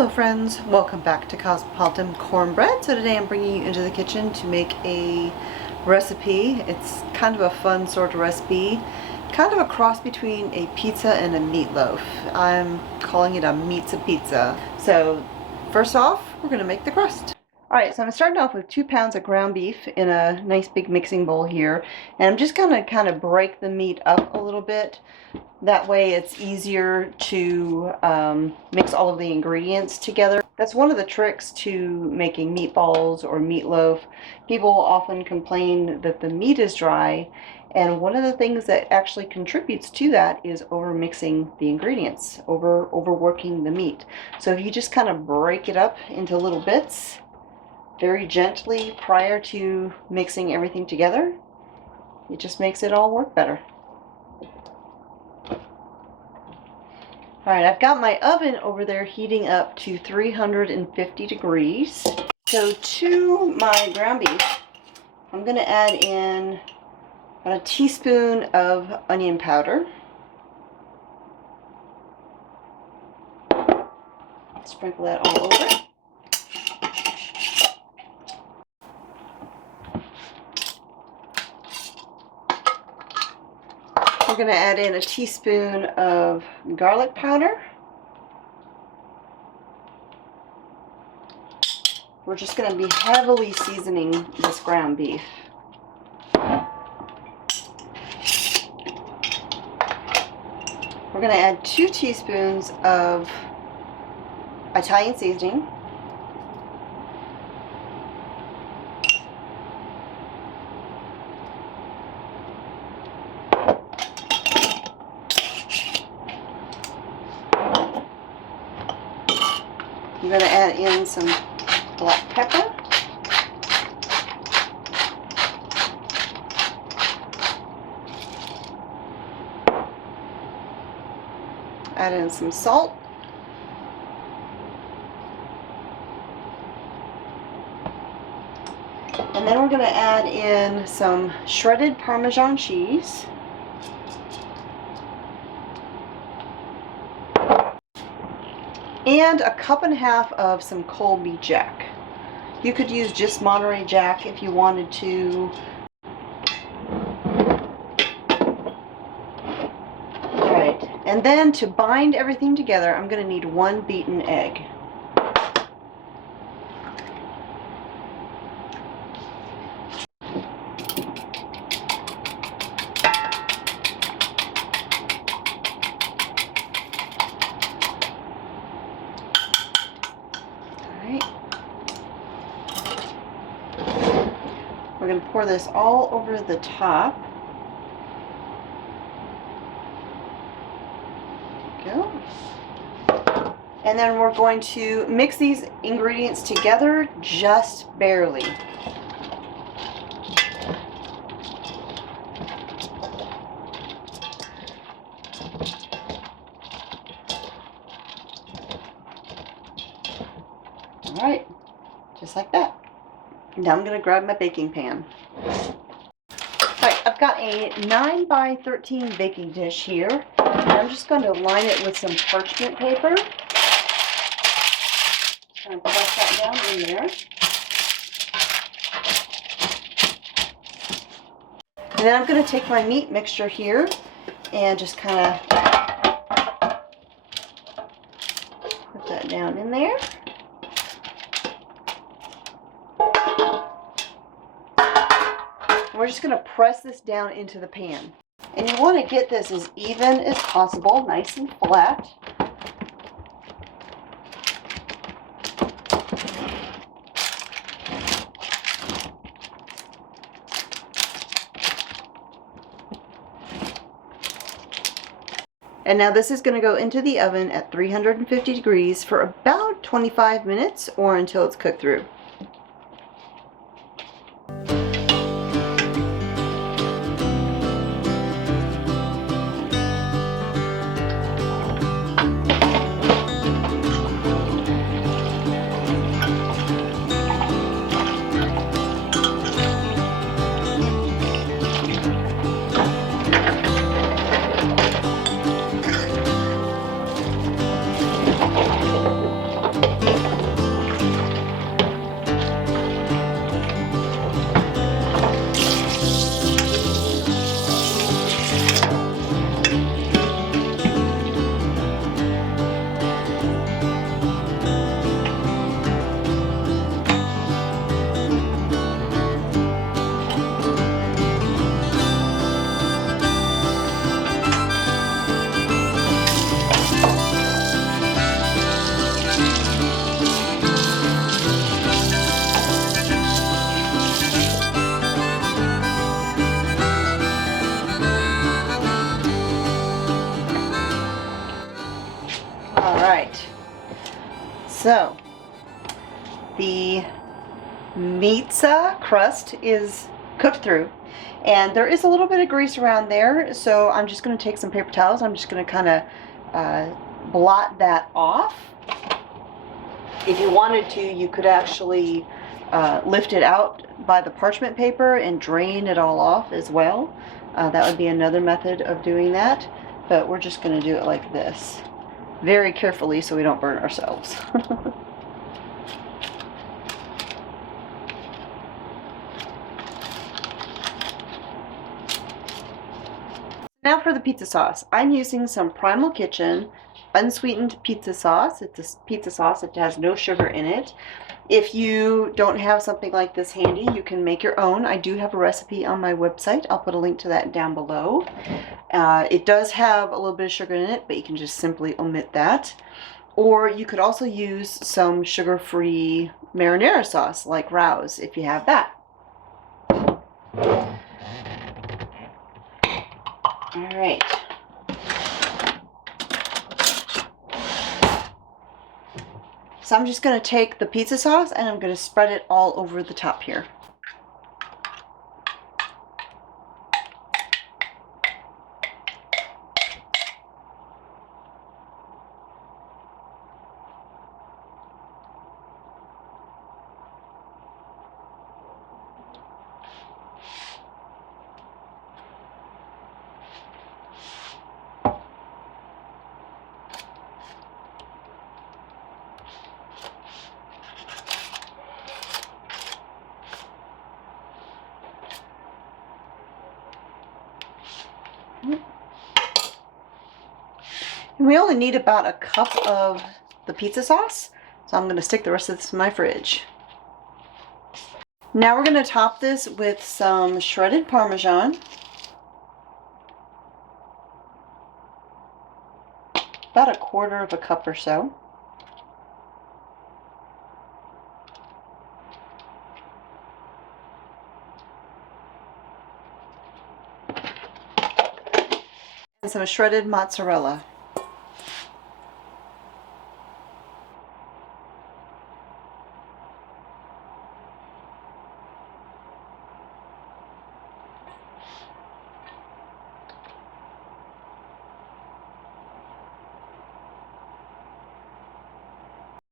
Hello friends, welcome back to Cosmopolitan Cornbread. So today I'm bringing you into the kitchen to make a recipe. It's kind of a fun sort of recipe, kind of a cross between a pizza and a meatloaf. I'm calling it a Meatza Pizza. So first off, we're going to make the crust. Alright, so I'm starting off with 2 pounds of ground beef in a nice big mixing bowl here. And I'm just going to kind of break the meat up a little bit. That way it's easier to mix all of the ingredients together. That's one of the tricks to making meatballs or meatloaf. People often complain that the meat is dry, and one of the things that actually contributes to that is over mixing the ingredients, overworking the meat. So if you just kind of break it up into little bits very gently prior to mixing everything together, it just makes it all work better. Alright, I've got my oven over there heating up to 350 degrees. So to my ground beef, I'm going to add in about a teaspoon of onion powder. Sprinkle that all over. We're going to add in a teaspoon of garlic powder. We're just going to be heavily seasoning this ground beef. We're going to add 2 teaspoons of Italian seasoning. I'm going to add in some black pepper. Add in some salt. And then we're going to add in some shredded Parmesan cheese. And a cup and a half of some Colby Jack. You could use just Monterey Jack if you wanted to. Alright, and then to bind everything together, I'm going to need 1 beaten egg. We're going to pour this all over the top. There we go. And then we're going to mix these ingredients together just barely. All right, just like that. Now I'm going to grab my baking pan. Alright, I've got a 9 by 13 baking dish here. And I'm just going to line it with some parchment paper. Kind of press that down in there. And then I'm going to take my meat mixture here and just kind of put that down in there. We're just going to press this down into the pan. And you want to get this as even as possible, nice and flat. And now this is going to go into the oven at 350 degrees for about 25 minutes or until it's cooked through. All right, so the Meatza crust is cooked through, and there is a little bit of grease around there, so I'm just going to take some paper towels. I'm just going to kind of blot that off. If you wanted to, you could actually lift it out by the parchment paper and drain it all off as well. That would be another method of doing that, but we're just going to do it like this, very carefully so we don't burn ourselves. Now for the pizza sauce. I'm using some Primal Kitchen unsweetened pizza sauce. It's a pizza sauce. It has no sugar in it. If you don't have something like this handy, you can make your own. I do have a recipe on my website. I'll put a link to that down below. It does have a little bit of sugar in it, but you can just simply omit that. Or you could also use some sugar-free marinara sauce like Rouse if you have that. All right. So I'm just going to take the pizza sauce and I'm going to spread it all over the top here. And we only need about a cup of the pizza sauce, so I'm going to stick the rest of this in my fridge. Now we're going to top this with some shredded Parmesan, about 1/4 cup or so. And some shredded mozzarella.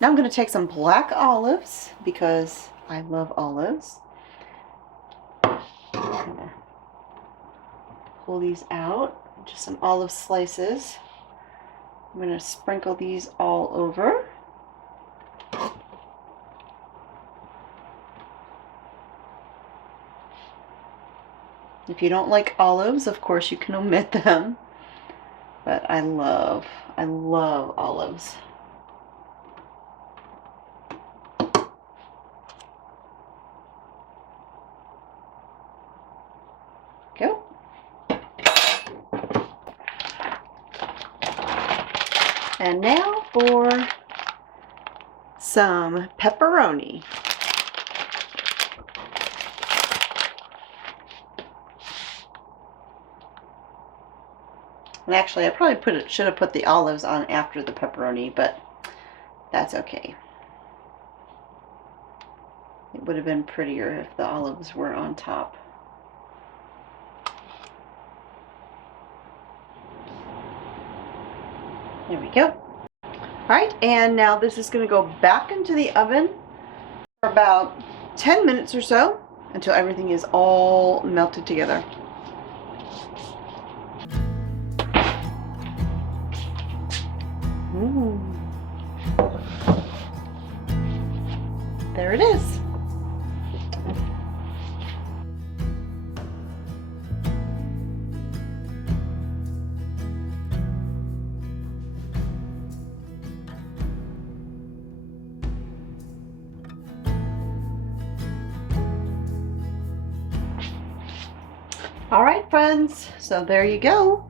Now I'm going to take some black olives because I love olives. I'm going to pull these out, just some olive slices. I'm going to sprinkle these all over. If you don't like olives, of course you can omit them, but I love olives. Go. And now for some pepperoni. And actually, I probably should have put the olives on after the pepperoni, but that's okay. It would have been prettier if the olives were on top. There we go. All right, and now this is going to go back into the oven for about 10 minutes or so until everything is all melted together. Ooh. There it is. All right, friends, so there you go.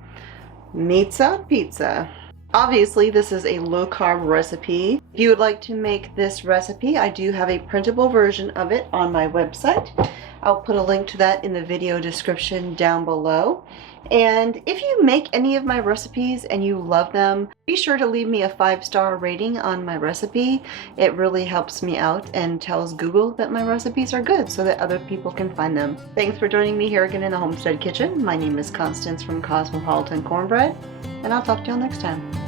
Meatza Pizza. Obviously, this is a low-carb recipe. If you would like to make this recipe, I do have a printable version of it on my website. I'll put a link to that in the video description down below. And if you make any of my recipes and you love them, be sure to leave me a 5-star rating on my recipe. It really helps me out and tells Google that my recipes are good so that other people can find them. Thanks for joining me here again in the Homestead Kitchen. My name is Constance from Cosmopolitan Cornbread, and I'll talk to y'all next time.